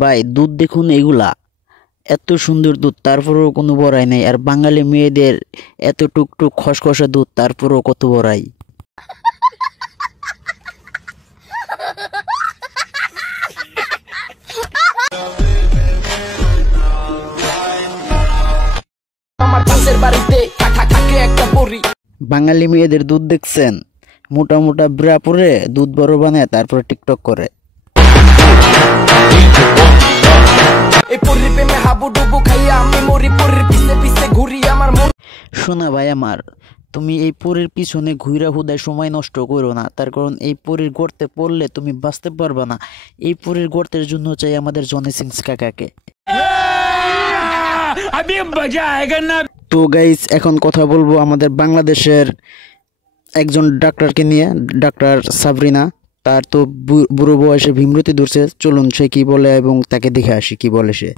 ভাই দুধ দেখুন এগুলা, এত সুন্দর দুধ তারপরেও কোনো বড়াই নাই। আর বাঙালি মেয়েদের এত টুকটুক খসখসে দুধ তারপরেও কত বড়াই। বাঙালি মেয়েদের দুধ দেখছেন? মোটা মোটা ব্রা পরে দুধ বড় বানায় তারপর টিকটক করে। শোনা ভাই আমার, তুমি এই পরীর পিছনে ঘুরা হুদায় সময় নষ্ট করো না, তার কারণ এই পরীর গর্তে পড়লে তুমি বাঁচতে পারবে না। এই পরীর গর্তের জন্য চাই আমাদের জনি সিংস কাকাকে। তো গাইস, এখন কথা বলবো আমাদের বাংলাদেশের একজন ডাক্তারকে নিয়ে, ডাক্তার সাবরিনা। তার তো বুড়ো বয়সে ভীমরতি ধরছে, চলুন সে কি বলে এবং তাকে দেখে আসি কি বলে সে।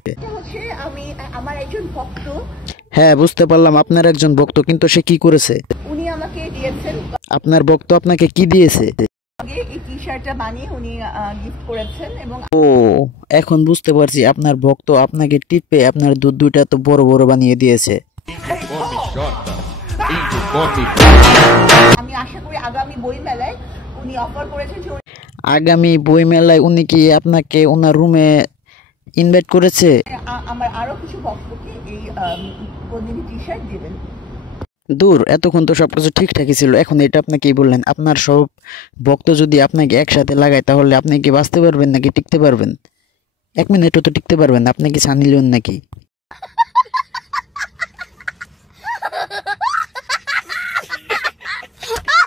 আমি আমার একজন ভক্ত। হ্যাঁ বুঝতে পারলাম আপনার একজন ভক্ত, কিন্তু সে কি করেছে? উনি আমাকে দিয়েছেন, আপনার ভক্ত আপনাকে কি দিয়েছে? এই টি-শার্টটা বানিয়ে উনি গিফট করেছেন। এবং ও, এখন বুঝতে পারছি আপনার ভক্ত আপনাকে টিপে আপনার দুধ দুইটা তো বড় বড় বানিয়ে দিয়েছে। আমি আশা করি আগামী বইমেলায় উনি অফার করেছেন যে আগামী বইমেলায় উনি কি আপনাকে ওনার রুমে ইনভাইট করেছে? আমার আরো কিছু ভক্তকে এই বন্দিনী টি-শার্ট দিবেন। দূর, এতক্ষণ তো সবকিছু ঠিকঠাকই ছিল, এখন এটা আপনি কি বললেন? আপনার সব ভক্ত যদি আপনাকে একসাথে লাগায় তাহলে আপনি কি বাঁচতে পারবেন নাকি টিকতে পারবেন? 1 মিনিটও তো টিকতে পারবেন না, আপনি কি সানি লিওন নাকি?